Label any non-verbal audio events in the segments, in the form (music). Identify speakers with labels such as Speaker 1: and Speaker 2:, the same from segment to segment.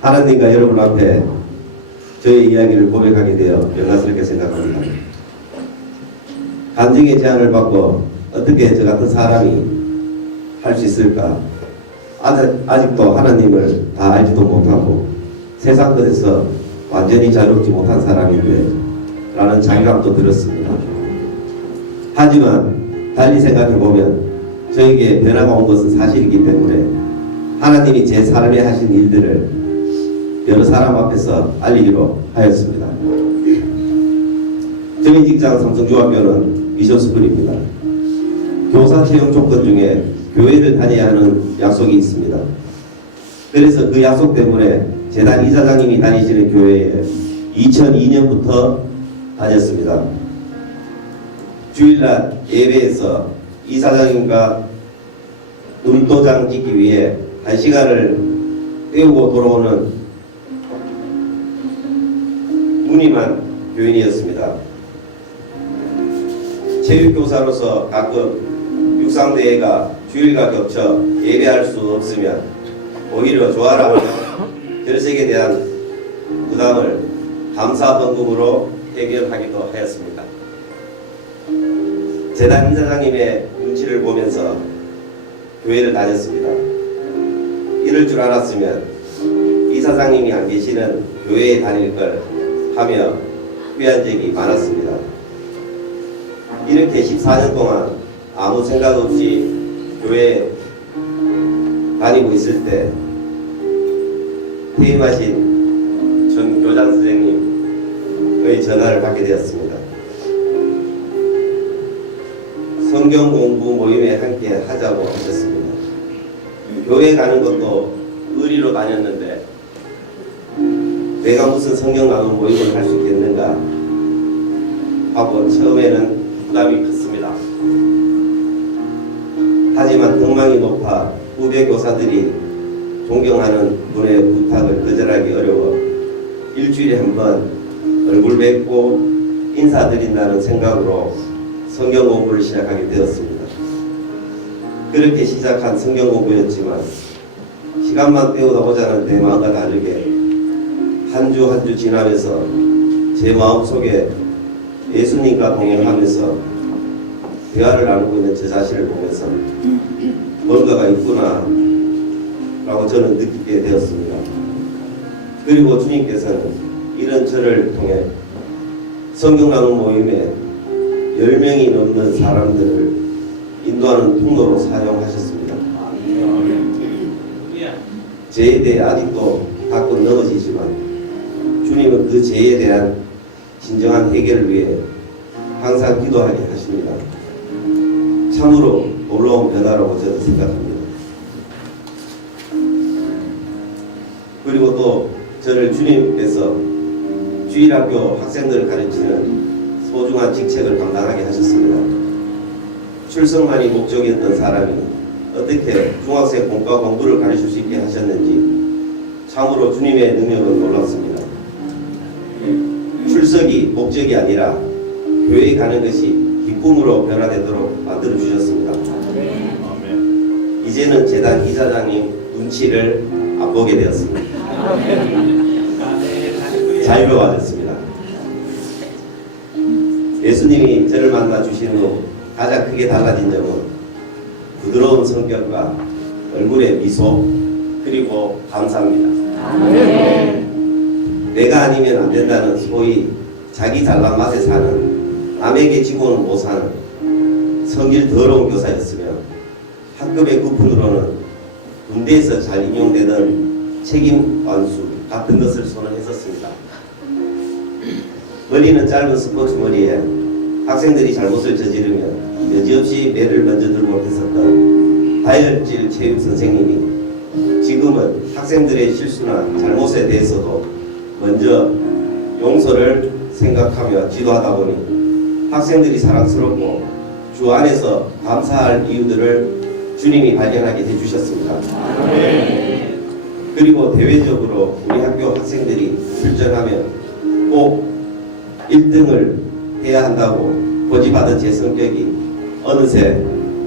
Speaker 1: 하나님과 여러분 앞에 저의 이야기를 고백하게 되어 영광스럽게 생각합니다. 감정의 제한을 받고 어떻게 저 같은 사람이 할 수 있을까? 아직, 아직도 하나님을 다 알지도 못하고 세상 것에서 완전히 자유롭지 못한 사람인데 라는 자괴감도 들었습니다. 하지만 달리 생각해 보면 저에게 변화가 온 것은 사실이기 때문에 하나님이 제 삶에 하신 일들을 여러 사람 앞에서 알리기로 하였습니다. 저희 직장 삼성중학교는 미션스쿨입니다. 교사 채용 조건 중에 교회를 다녀야 하는 약속이 있습니다. 그래서 그 약속 때문에 재단 이사장님이 다니시는 교회에 2002년부터 다녔습니다. 주일날 예배에서 이사장님과 눈도장 찍기 위해 한 시간을 때우고 돌아오는 무늬만 교인이었습니다. 체육교사로서 가끔 육상대회가 주일과 겹쳐 예배할 수 없으면 오히려 좋아라 결석에 (laughs) 대한 부담을 감사 헌금으로 해결하기도 하였습니다. 재단 이사장님의 눈치를 보면서 교회를 다녔습니다. 이럴 줄 알았으면 이사장님이 안 계시는 교회에 다닐 걸 하며 후회한 적이 많았습니다. 이렇게 14년 동안 아무 생각 없이 교회에 다니고 있을 때 퇴임하신 전 교장 선생님의 전화를 받게 되었습니다. 성경 공부 모임에 함께 하자고 하셨습니다. 교회 가는 것도 의리로 다녔는데 내가 무슨 성경 나눔 모임을 할 수 있겠는가 하고 처음에는 부담이 컸습니다. 하지만 등망이 높아 후배 교사들이 존경하는 분의 부탁을 거절하기 어려워 일주일에 한 번 얼굴 뵙고 인사드린다는 생각으로 성경 공부를 시작하게 되었습니다. 그렇게 시작한 성경 공부였지만 시간만 때우다 보자는 내 마음과 다르게 한 주 한 주 지나면서 제 마음속에 예수님과 동행하면서 대화를 나누고 있는 제 자신을 보면서 뭔가가 있구나 라고 저는 느끼게 되었습니다. 그리고 주님께서는 이런 저를 통해 성경 나눔 모임에 10명이 넘는 사람들을 인도하는 통로로 사용하셨습니다. 죄에 대해 아직도 가끔 넘어지지만 주님은 그 죄에 대한 진정한 해결을 위해 항상 기도하게 하십니다. 참으로 놀라운 변화라고 저는 생각합니다. 그리고 또 저를 주님께서 주일학교 학생들을 가르치는 소중한 직책을 감당하게 하셨습니다. 출석만이 목적이었던 사람이 어떻게 중학생 공과 공부를 가르칠 수 있게 하셨는지 참으로 주님의 능력은 놀랍습니다. 출석이 목적이 아니라 교회에 가는 것이 기쁨으로 변화되도록 만들어 주셨습니다. 이제는 재단 이사장님 눈치를 안 보게 되었습니다. 자유로워 됐습니다. 예수님이 저를 만나 주신 후 가장 크게 달라진 점은 부드러운 성격과 얼굴의 미소 그리고 감사합니다. 내가 아니면 안 된다는 소위 자기 잘난 맛에 사는 남에게 지고는 못 사는 성질 더러운 교사였으며 학급의 구분으로는 군대에서 잘 인용되던 책임 완수 같은 것을 선언했었습니다. 머리는 짧은 스포츠 머리에 학생들이 잘못을 저지르면 여지없이 매를 먼저 들고 했었던 다혈질 체육 선생님이 지금은 학생들의 실수나 잘못에 대해서도 먼저 용서를 생각하며 지도하다 보니 학생들이 사랑스럽고 주 안에서 감사할 이유들을 주님이 발견하게 해주셨습니다. 그리고 대외적으로 우리 학교 학생들이 출전하면 꼭 1등을 해야 한다고 고집하던 제 성격이 어느새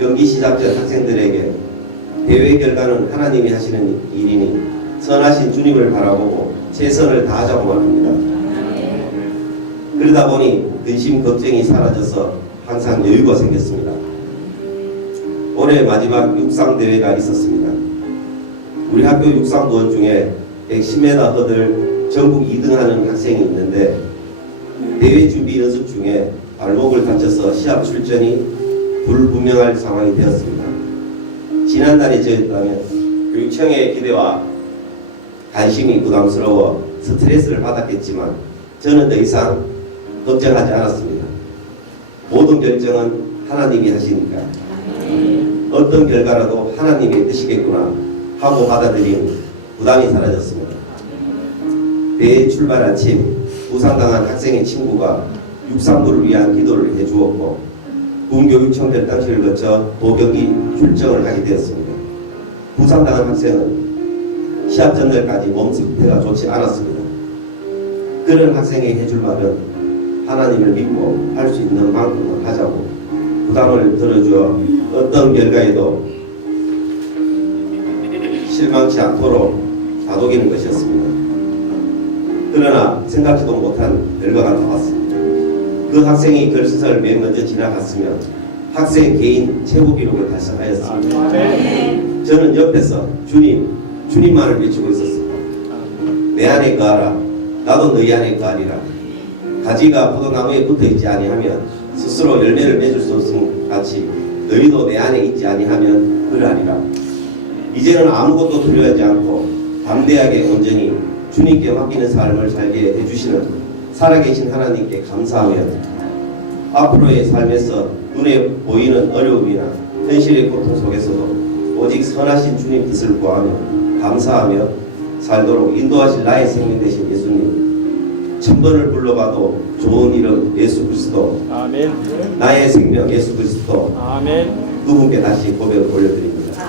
Speaker 1: 경기 시작 전 학생들에게 대회 결과는 하나님이 하시는 일이니 선하신 주님을 바라보고 최선을 다하자고만 합니다. 그러다 보니 근심 걱정이 사라져서 항상 여유가 생겼습니다. 올해 마지막 육상 대회가 있었습니다. 우리 학교 육상부원 중에 110m 허들 전국 2등하는 학생이 있는데 대회 준비 연습 중에 발목을 다쳐서 시합 출전이 불분명할 상황이 되었습니다. 지난달에 저였다면 교육청의 기대와 관심이 부담스러워 스트레스를 받았겠지만 저는 더 이상 걱정하지 않았습니다. 모든 결정은 하나님이 하시니까 어떤 결과라도 하나님의 뜻이겠구나 하고 받아들인 부담이 사라졌습니다. 대회 출발 아침 부상당한 학생의 친구가 육상부를 위한 기도를 해주었고 군교육청 별당실을 거쳐 도경기 출정을 하게 되었습니다. 부상당한 학생은 시합 전날까지 몸 상태가 좋지 않았습니다. 그런 학생이 해줄 말은 하나님을 믿고 할 수 있는 만큼만 하자고 부담을 들어주어 어떤 결과에도 실망치 않도록 다독이는 것이었습니다. 그러나 생각지도 못한 결과가 나왔습니다. 그 학생이 결승선을 맨 먼저 지나갔으면 학생 개인 최고 기록을 달성하였습니다. 저는 옆에서 주님, 주님만을 외치고 있었습니다. 내 안에 거하라. 나도 너희 안에 거하리라. 가지가 포도나무에 붙어 있지 아니하면 스스로 열매를 맺을 수 없음 같이 너희도 내 안에 있지 아니하면 그러하리라. 이제는 아무것도 두려워하지 않고 담대하게 온전히 주님께 맡기는 삶을 살게 해주시는 살아계신 하나님께 감사하며 앞으로의 삶에서 눈에 보이는 어려움이나 현실의 고통 속에서도 오직 선하신 주님 뜻을 구하며 감사하며 살도록 인도하실 나의 생명 되신 예수님 천 번을 불러봐도 좋은 이름 예수 그리스도
Speaker 2: 아멘.
Speaker 1: 나의 생명 예수 그리스도
Speaker 2: 아멘.
Speaker 1: 그분께 다시 고백을 올려드립니다.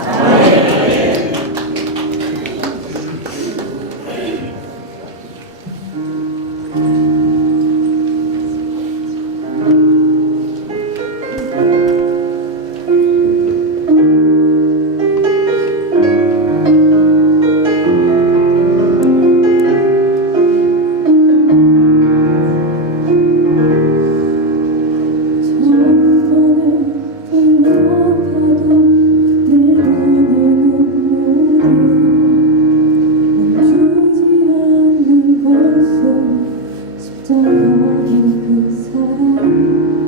Speaker 3: 나의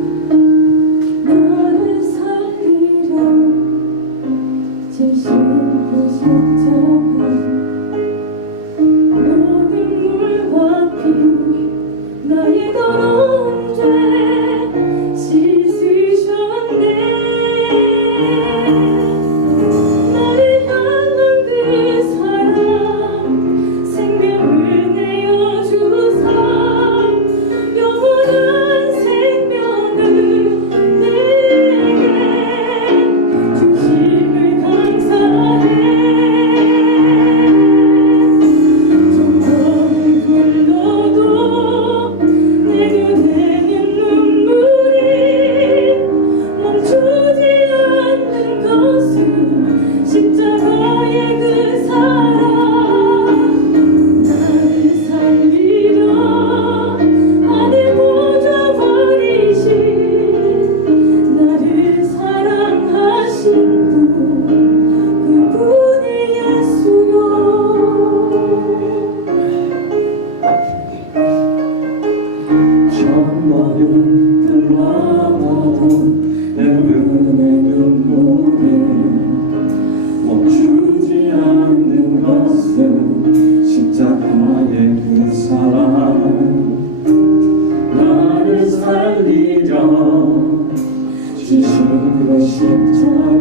Speaker 3: 지신 그
Speaker 2: 십자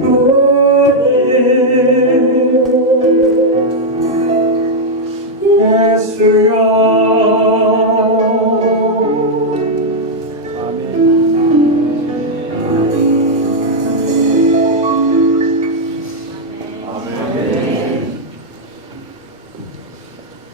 Speaker 2: Oh.